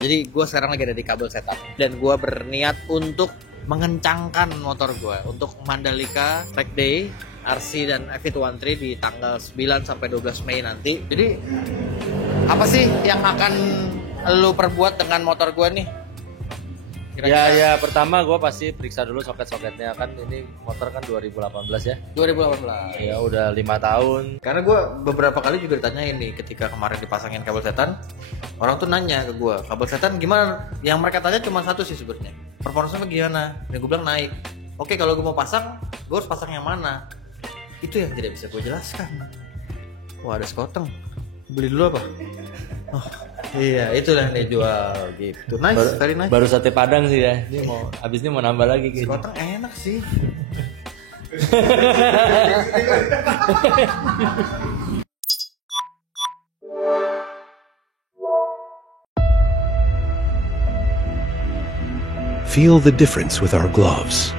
Jadi gue sekarang lagi ada di kabel setup dan gue berniat untuk mengencangkan motor gue untuk Mandalika Track Day RC dan FV213 di tanggal 9 sampai 12 Mei nanti. Jadi apa sih yang akan lo perbuat dengan motor gue nih? Ya pertama gue pasti periksa dulu soket-soketnya, kan ini motor kan 2018 ya. 2018. Ya udah 5 tahun. Karena gue beberapa kali juga ditanyain nih ketika kemarin dipasangin kabel setan, orang tuh nanya ke gue, kabel setan gimana? Yang mereka tanya cuma satu sih sebenarnya, performanya gimana? Dan gue bilang naik. Oke, kalau gue mau pasang, gue harus pasang yang mana? Itu yang tidak bisa gue jelaskan. Wah, ada sekoteng. Beli dulu apa? Oh, iya, itulah yang dia jual gitu. Nice, very nice. Baru sate Padang sih ya. Ini mau habis ini mau nambah lagi gitu. Sekoteng enak sih. Feel the difference with our gloves.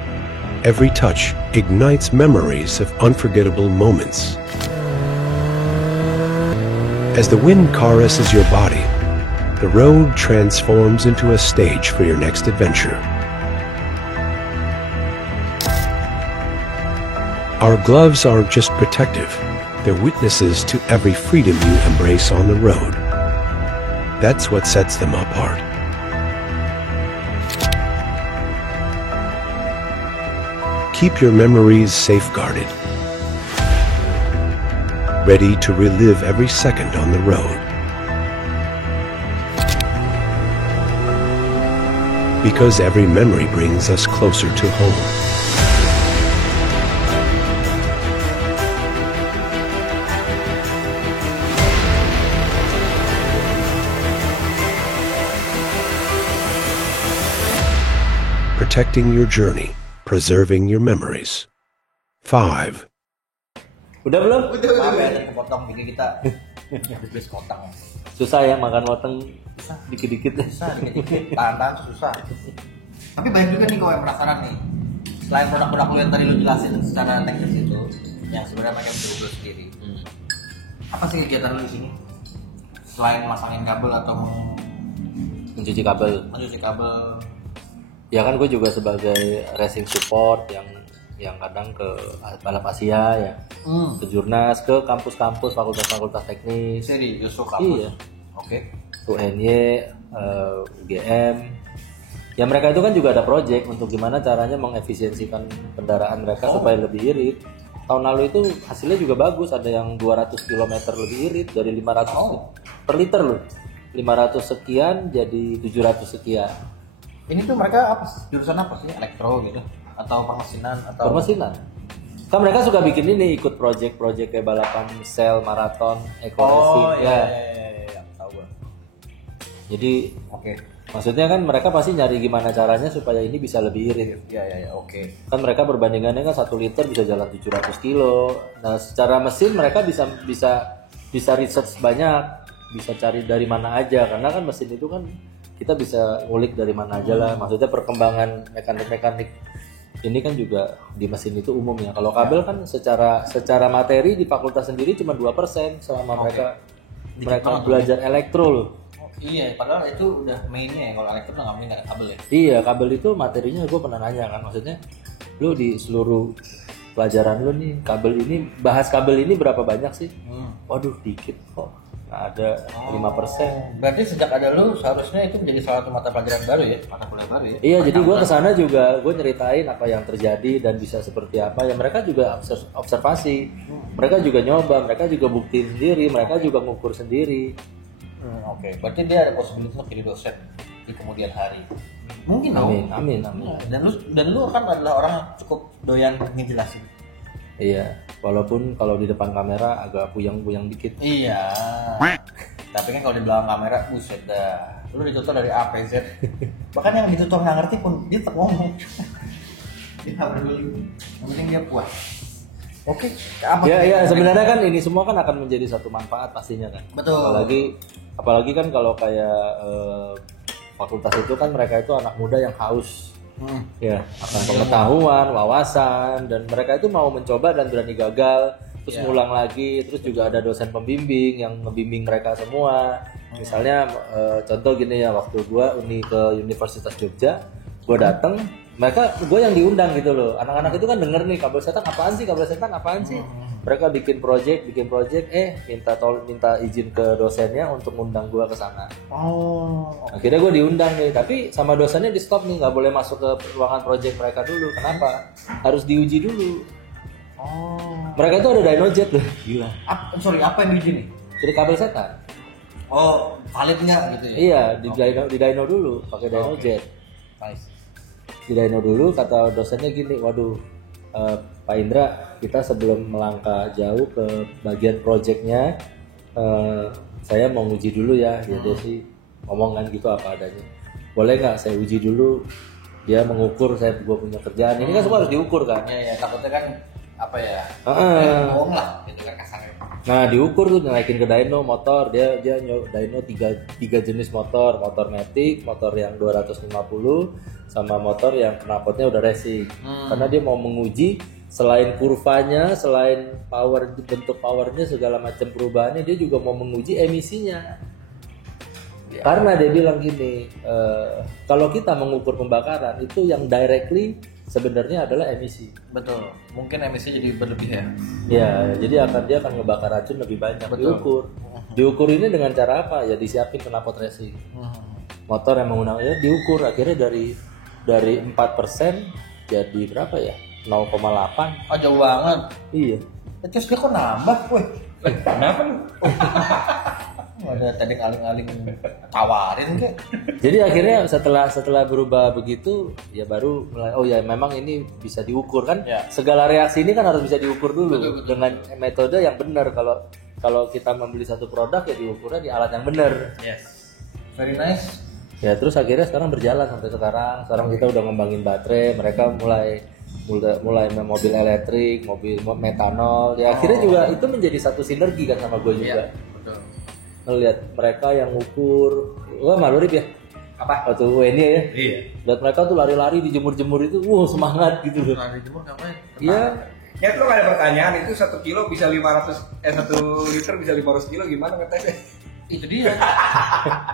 Every touch ignites memories of unforgettable moments. As the wind caresses your body, the road transforms into a stage for your next adventure. Our gloves aren't just protective, they're witnesses to every freedom you embrace on the road. That's what sets them apart. Keep your memories safeguarded, ready to relive every second on the road. Because every memory brings us closer to home. Protecting your journey, preserving your memories. 5. Udah belum? Maaf ya, tadi kepotong bikin kita habis kotang. Susah ya makan woteng dikit-dikit. Susah, dikit-dikit, tahan-tahan tuh susah. Tapi banyak juga nih kau yang penasaran nih. Selain produk-produk lu yang tadi lu jelasin secara teknis itu, yang sebenarnya mereka bisa Google sendiri. Apa sih kegiatan lu di sini? Selain masangin kabel atau Mencuci kabel. mencuci kabel? Ya kan gue juga sebagai racing support yang kadang ke balap Asia ya, ke Jurnas, ke kampus-kampus, fakultas-fakultas teknis. Serius kampus? Iya. Oke. UNY, UGM. Ya mereka itu kan juga ada project untuk gimana caranya mengefisiensikan kendaraan mereka supaya lebih irit. Tahun lalu itu hasilnya juga bagus, ada yang 200 km lebih irit dari 500 per liter loh. 500 sekian jadi 700 sekian. Ini tuh mereka apa? Jurusan apa sih? Elektro gitu? Atau permesinan? Atau Permesinan. Kan mereka suka bikin ini, ikut project-project kayak balapan sel, maraton, eco racing ya. Tahu gue. Jadi Oke. maksudnya kan mereka pasti nyari gimana caranya supaya ini bisa lebih irit. Iya, oke. Kan mereka perbandingannya kan 1 liter bisa jalan 700 kilo. Nah, secara mesin mereka bisa research banyak, bisa cari dari mana aja karena kan mesin itu kan kita bisa ngulik dari mana aja lah. Maksudnya perkembangan mekanik-mekanik ini kan juga di mesin itu umum ya. Kalau kabel kan secara materi di fakultas sendiri cuma 2% selama mereka belajar elektro loh. Iya, padahal itu udah mainnya ya. Kalau elektro nggak mungkin nggak ada kabel ya. Iya, kabel itu materinya gue pernah nanya kan, maksudnya lu di seluruh pelajaran lu nih kabel ini, bahas kabel ini berapa banyak sih? Waduh dikit kok, nggak ada 5%. Berarti sejak ada lu seharusnya itu menjadi salah satu mata pelajaran baru ya, mata kuliah baru ya. Iya, jadi gue kesana juga gue nyeritain apa yang terjadi dan bisa seperti apa. Ya mereka juga observasi, mereka juga nyoba, mereka juga buktiin sendiri, mereka juga ngukur sendiri. Oke. Berarti dia ada possibility untuk jadi dosen di kemudian hari. Mungkin dong. Amin. Dan lu kan adalah orang yang cukup doyan ngejelasin. Iya, walaupun kalau di depan kamera agak puyang-puyang dikit. Iya. Tapi kan kalau di belakang kamera, buset dah. Lu ditutor dari A sampai Z. Bahkan yang ditutor nggak ngerti pun dia tetap ngomong. Dia nggak peduli. Yang penting dia puas. Oke. Ya sebenarnya kan ini semua kan akan menjadi satu manfaat pastinya kan. Betul. Apalagi kan kalau kayak fakultas itu kan mereka itu anak muda yang haus. Ya, akan pengetahuan, wawasan, dan mereka itu mau mencoba dan berani gagal, terus ngulang lagi, terus juga ada dosen pembimbing yang ngebimbing mereka semua. Misalnya contoh gini ya, waktu gua ke Universitas Jogja, gua datang, gue yang diundang gitu loh. Anak-anak itu kan denger nih kabel setan apaan sih? Mereka bikin project, minta izin ke dosennya untuk ngundang gua ke sana. Akhirnya gue diundang nih, tapi sama dosennya di stop nih, nggak boleh masuk ke ruangan project mereka dulu. Kenapa? Harus diuji dulu. Mereka itu ada DynoJet loh, gila. Apa yang diuji nih? Jadi kabel setan. Validnya gitu ya? Iya, di dyno dulu, pakai DynoJet. Nice. Di dyno dulu, kata dosennya gini, waduh Pak Indra, kita sebelum melangkah jauh ke bagian projectnya, saya mau uji dulu ya. Dia sih ngomong kan gitu apa adanya. Boleh nggak saya uji dulu? Dia mengukur gue punya kerjaan. Ini kan semua harus diukur kan? Iya, takutnya kan apa ya? Bohong lah, gitu kan kasarnya. Nah diukur tuh, naikin ke dyno motor, dia dyno tiga jenis motor matic, motor yang 250 sama motor yang knalpotnya udah racing. Karena dia mau menguji selain kurvanya, selain bentuk powernya segala macam perubahannya, dia juga mau menguji emisinya. Karena dia bilang gini, kalau kita mengukur pembakaran itu yang directly sebenarnya adalah emisi. Betul. Mungkin emisinya jadi berlebih ya. Ya, jadi dia akan ngebakar racun lebih banyak. Betul. Diukur ini dengan cara apa? Ya disiapin knalpot racing. Motor yang menggunakannya diukur, akhirnya dari 4% jadi berapa ya? 0,8. Jauh banget. Iya. Terus dia kok nambah, weh? Kenapa lu? Ada tadi aling-aling tawarin kek. Jadi akhirnya setelah berubah begitu, ya baru mulai memang ini bisa diukur kan? Ya. Segala reaksi ini kan harus bisa diukur dulu. Betul. Dengan metode yang benar. Kalau kita membeli satu produk ya diukurnya di alat yang benar. Yes. Very nice. Ya terus akhirnya sekarang berjalan sampai sekarang. Sekarang kita udah ngembangin baterai, mereka mulai mobil elektrik, mobil metanol. Ya akhirnya juga itu menjadi satu sinergi kan sama gue juga. Iya, betul. Ngelihat mereka yang ngukur, wah malu Rip ya. Apa? Waktu UNY ya. Iya. Lihat mereka tuh lari-lari dijemur-jemur itu, semangat gitu loh. Lari jemur ngapain? Iya. Ya itu ada pertanyaan, itu 1 kilo bisa 1 liter bisa 500 kilo gimana ngetesnya? Itu dia.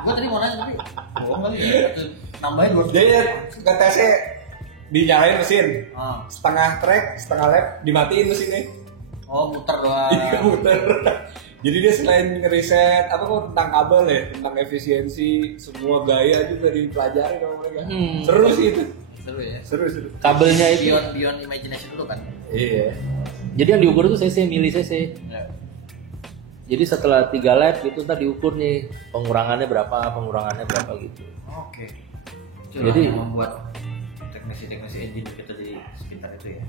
Gue tadi mau nanya tapi bohong kali ya. Nambahin 200. Jadi ngetesnya dinyalain mesin, setengah track, setengah lap, dimatiin mesinnya. Muter doang. Iya muter. Jadi dia selain ngeriset tentang kabel ya, tentang efisiensi, semua gaya juga dipelajari sama mereka. Seru sih itu. Seru ya. Seru. Kabelnya itu beyond imagination dulu kan. Iya. Jadi yang diukur itu mili cc. Ya. Jadi setelah 3 lap itu ntar diukur nih pengurangannya berapa gitu. Oke. Jadi membuat teknisi engine kita di sekitar itu ya.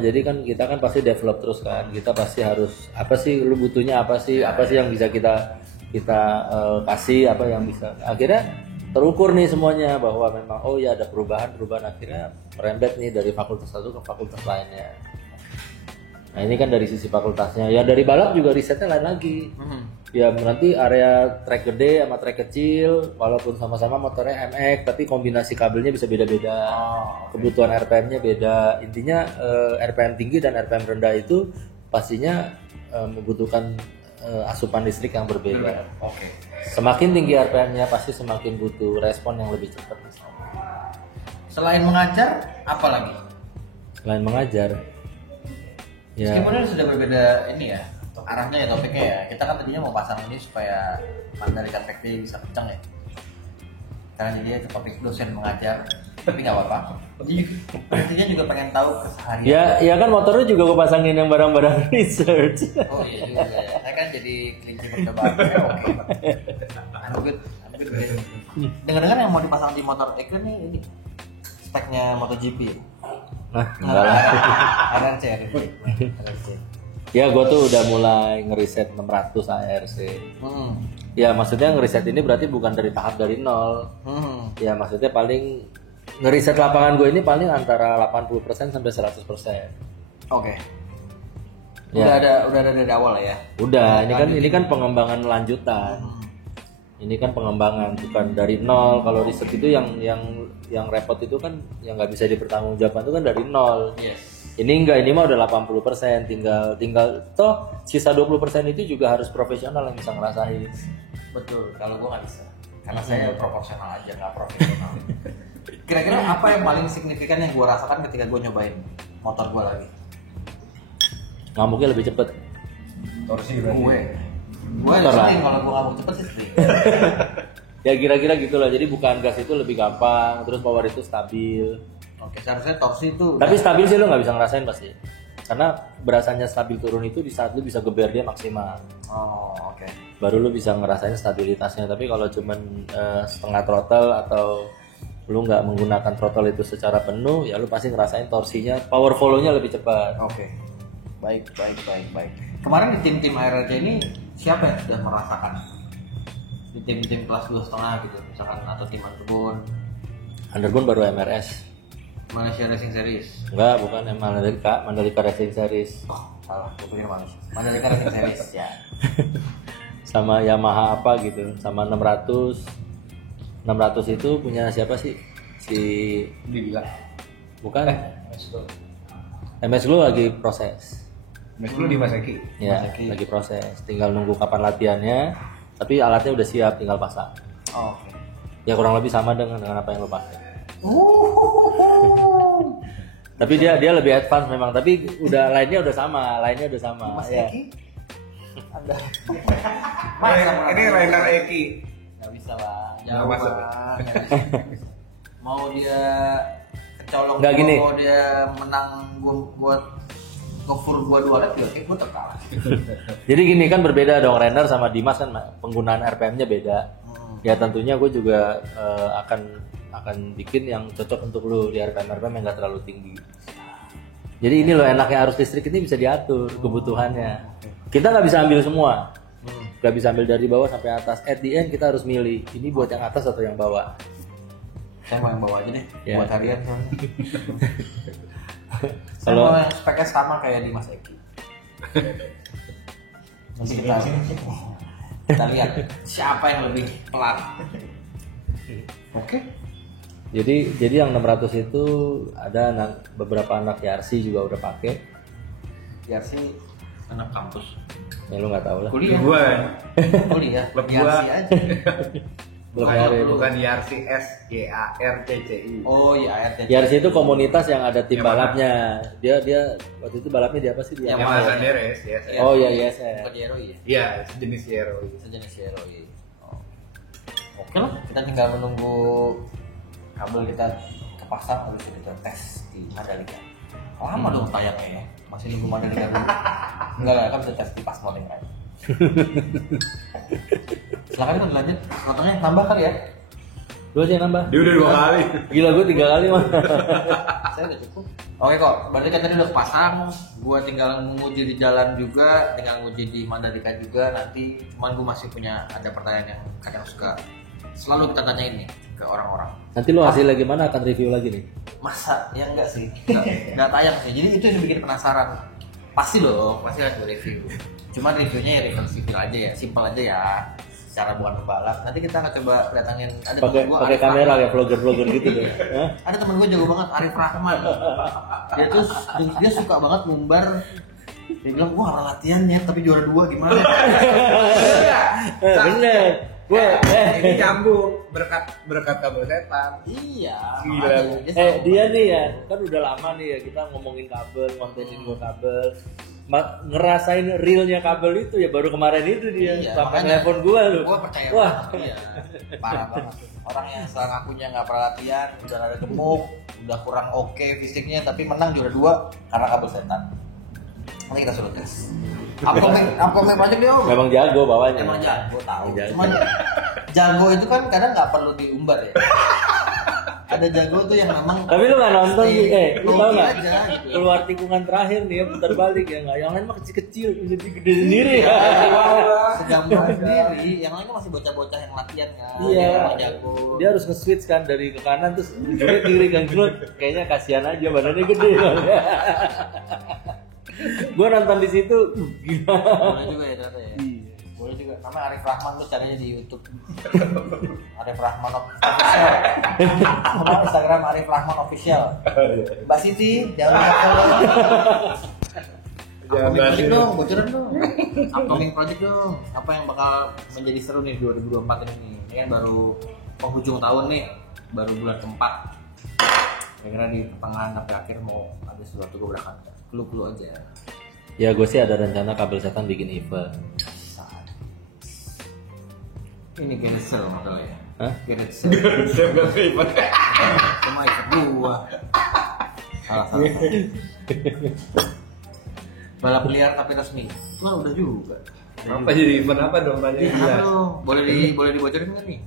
Jadi kan kita kan pasti develop terus kan. Kita pasti harus apa sih lu butuhnya apa sih yang bisa kita kasih, apa yang bisa. Akhirnya terukur nih semuanya bahwa memang ada perubahan akhirnya merembet nih dari fakultas satu ke fakultas lainnya. Nah ini kan dari sisi fakultasnya. Ya dari balap juga risetnya lain lagi. Ya nanti area track gede sama track kecil, walaupun sama-sama motornya MX, tapi kombinasi kabelnya bisa beda-beda. Kebutuhan RPM-nya beda. Intinya RPM tinggi dan RPM rendah itu pastinya membutuhkan asupan listrik yang berbeda. Oke. Semakin tinggi RPM-nya pasti semakin butuh respon yang lebih cepat. Selain mengajar, apa lagi? Selain mengajar. Ya. Meskipun sudah berbeda ini ya, arahnya ya, topiknya ya. Kita kan tadinya mau pasang ini supaya Mandalika Track Day bisa kencang ya. Karena jadi itu topik dosen mengajar, tapi nggak apa-apa. Intinya juga pengen tahu keseharian. Ya kan motornya juga gue pasangin yang barang-barang research. Oh iya juga ya. Saya kan jadi kelinci percobaan. Oke. I'm good. Dengar-dengar yang mau dipasang di motor Eka nih ini speknya MotoGP. Nah, enggak lah. RRC. Ya gue tuh udah mulai ngeriset 600 ARC. Ya maksudnya ngeriset ini berarti bukan dari tahap dari nol. Ya maksudnya paling ngeriset lapangan gue ini paling antara 80% sampai 100%. Oke. Ya. Udah ada dari awal ya. Udah, ini kan pengembangan lanjutan. Ini kan pengembangan bukan dari nol. Kalau riset itu yang repot itu kan yang nggak bisa dipertanggungjawabkan itu kan dari nol. Yes. Ini mah udah 80%, tinggal toh sisa 20% itu juga harus profesional yang bisa ngerasain. Betul, kalau gue nggak bisa. Karena saya proporsional aja, nggak profesional. Kira-kira apa yang paling signifikan yang gue rasakan ketika gue nyobain motor gue lagi? Ngamuknya lebih cepet. Torsi berarti. Gue Motor lah. sering kalau gue ngamuk cepet sih sering. Ya kira-kira gitulah. Jadi bukan gas itu lebih gampang, terus power itu stabil. Oke, seharusnya torsi itu. Tapi stabil sih lo nggak bisa ngerasain pasti. Karena berasanya stabil turun itu di saat lu bisa geber dia maksimal. Oh, oke. Baru lu bisa ngerasain stabilitasnya. Tapi kalau cuman setengah throttle atau lu nggak menggunakan throttle itu secara penuh, ya lu pasti ngerasain torsinya, power follow-nya lebih cepat. Oke. Baik. Kemarin di tim-tim ARRC ini siapa yang sudah merasakan? Di tim-tim kelas 2,5 gitu, misalkan atau tim Underbone, Underbone baru MRS. Malaysia Racing Series. Enggak, bukan Mandalika Racing Series. Oh, salah, gue pikir Malaysia. Mandalika Racing Series ya. Sama Yamaha apa gitu, sama 600. 600 itu punya siapa sih? Si Dibilang. bukan MS Glow lagi proses. Mas dulu di Mas Eki. Ya, Mas Eki. lagi proses. Tinggal nunggu kapan latihannya. Tapi alatnya udah siap, tinggal pasang. Oh, oke. Ya kurang lebih sama dengan apa yang lo pakai. Tapi dia lebih advance memang. Tapi udah lainnya udah sama. Mas Ya. Eki? Anda. Ini Rainer Eki. Nggak bisa lah. Nggak Jauh masuk. Bang. Mau dia kecolong Nggak gini. mau dia menang gua buat ngefur gua 2 lap ya gua tetap kalah. Jadi gini kan berbeda dong, Renner sama Dimas kan penggunaan RPM-nya beda. Ya tentunya gue juga akan bikin yang cocok untuk lu di RPM yang nggak terlalu tinggi. Jadi ini loh enaknya arus listrik ini bisa diatur kebutuhannya. Kita nggak bisa ambil semua, nggak bisa ambil dari bawah sampai atas. At the end kita harus milih ini buat yang atas atau yang bawah. Saya mau yang bawah aja deh Ya. buat harian soalnya. Saya Kalau- mau yang speknya sama kayak di Mas Eki. Nanti kita lihat siapa yang lebih pelan. Oke. Jadi yang 600 itu ada beberapa anak YRC juga udah pakai. Biar sih anak kampus. Ya lu nggak tahu lah. Kuliah. Gua Kuliah. Klub Biar gua. sih aja. bukan YRCS, YARCCI. Oh iya ART. YRC itu komunitas yang ada tim Yamaha. balapnya. Dia waktu itu balapnya di apa sih dia? Yamaha. Yamaha Sanderes, ya. Oh iya yes. Bukan Jero ya. Iya, sejenis Yero. Sejenis Jero ya. Oh. Oke lah, kita tinggal menunggu kabel kita kepasang habis itu kita tes di Mandalika. Lama dong tayangnya ya. Masih nunggu Mandalika dulu. Enggak lah, kan bisa tes di Pasmo yang lain. Silakan kita lanjut. Nontonnya tambah kali ya. Lu aja yang nambah. Dia udah 2 kali. Gila gue 3 kali mah. Saya udah cukup. Oke kok, berarti kan tadi udah kepasang. Gua tinggal nguji di jalan juga, tinggal nguji di Mandalika juga. Nanti cuman gua masih punya ada pertanyaan yang kadang suka selalu kita tanyain nih ke orang-orang. Nanti lu hasilnya gimana akan review lagi nih. Masa? Ya enggak sih, enggak tayang sih. Jadi itu yang bikin penasaran. Pasti dong, pasti akan gue review. Cuma reviewnya ya review civil aja ya, simpel aja ya. Secara bukan pebalap. Nanti kita akan coba datangin ada temen gua, Pakai Arif kamera Rahman. ya vlogger gitu deh. Hah? Ada temen gue jago banget, Arif Rahman. Dia suka banget ngumbar. Dia bilang, gua nggak latihannya tapi juara 2 gimana? Bener. Gue Ini nyambung berkat kabel setan. Iya. Gila. makanya dia nih ya kan udah lama nih ya kita ngomongin kabel, kontenin gue kabel. Ngerasain realnya kabel itu ya baru kemarin itu dia Iya, sampai makanya telepon gue lu. Gua percaya Wah. banget dia. Parah banget. Orang yang setelah ngakunya nggak pernah latihan, udah ada gemuk, udah kurang oke fisiknya, tapi menang juara 2 karena kabel setan. Nanti kita suruh tes. Upcoming project dia om. Memang jago bawahnya. Emang jago tahu. Jago. Cuman jago itu kan kadang nggak perlu diumbar ya. Ada jago tuh yang memang. Tapi lu nggak nonton sih, lu tau nggak? aja, gitu. Keluar tikungan terakhir nih ya putar balik ya nggak? Yang lain mah kecil-kecil, gede sendiri ya. Segambar sendiri, yang lain kan masih bocah-bocah yang latihan kan. Iya. Yang jago. Dia harus nge-switch kan dari ke kanan terus ujungnya kiri kan kayaknya kasihan aja badannya gede. Gua nonton di situ, gila. Boleh juga ya ternyata ya. Iya. Boleh juga. Namanya Arif Rahman tuh caranya di YouTube. Arif Rahman official. Nama Instagram Arif Rahman official. Mbak Siti jangan lupa follow. Upcoming project dong, bocoran dong. Upcoming project dong. Apa yang bakal menjadi seru nih 2024 ini? Ini kan baru penghujung tahun nih, baru bulan keempat. Kira-kira di pertengahan sampai akhir mau ada sesuatu gebrakan. Clue aja. Ya gue sih ada rencana kabel setan bikin event. Ini cancel modelnya ya. Hah? Cancel. Saya bilang ribet. Cuma ikut gua. Salah. Balap liar tapi resmi. Wah udah juga. Apa jadi event apa dong tanya? Apa dong? Boleh dibocorin nggak nih?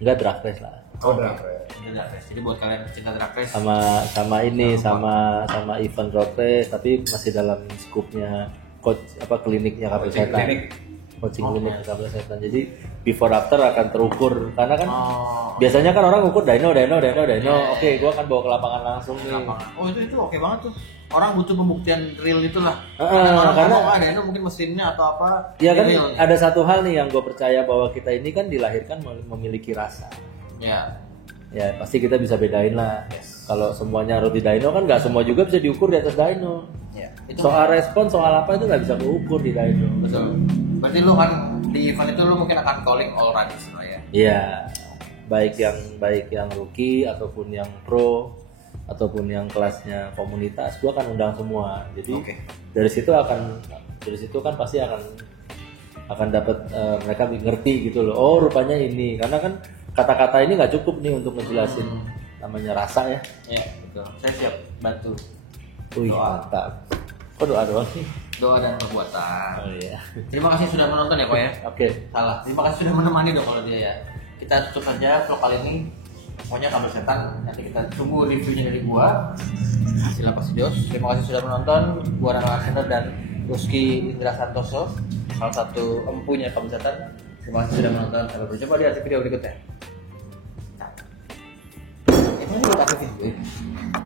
Enggak drag race lah. Oh, drag race. Ini drag race. Jadi buat kalian pecinta drag race. Sama ini sama event road race tapi masih dalam skupnya coach kliniknya kabel Coaching setan. klinik. Coaching klinik kabel setan. Jadi before after akan terukur karena kan Oh. biasanya kan orang ukur dyno. Oke, gua akan bawa ke lapangan langsung nih. Oh itu oke banget tuh. Orang butuh pembuktian real itulah. Karena- Karena ada itu mungkin mesinnya atau apa. Ya kan real. ada satu hal nih yang gue percaya bahwa kita ini kan dilahirkan memiliki rasa. Ya. Ya pasti kita bisa bedain lah. Yes. Kalau semuanya harus di dyno kan nggak semua juga bisa diukur di atas dyno. Ya. Itu Soal respon soal apa itu nggak bisa diukur di dyno. betul. Berarti lu kan di event itu lu mungkin akan calling all runners lah ya. Iya, baik yang rookie ataupun yang pro ataupun yang kelasnya komunitas, gua akan undang semua. Jadi Oke. dari situ kan pasti akan dapat mereka ngerti gitu loh. Oh rupanya ini, karena kan kata-kata ini nggak cukup nih untuk ngejelasin namanya rasa ya. Ya betul. Saya siap bantu. Wih Doa. mantap. Kok doa doang sih? Doa dan perbuatan. Oh iya. Terima kasih sudah menonton ya kok ya. Oke. Salah. Terima kasih sudah menemani dong kalau dia ya. Kita tutup saja vlog kali ini. Pokoknya kabel setan. Nanti kita tunggu reviewnya dari gua. Hasil apa sih Jos? Terima kasih sudah menonton. Gua Rana Alexander dan Ruski Indra Santoso, salah satu empunya kabel setan. Terima kasih sudah menonton. Sampai berjumpa di video berikutnya. Itu juga kasih video.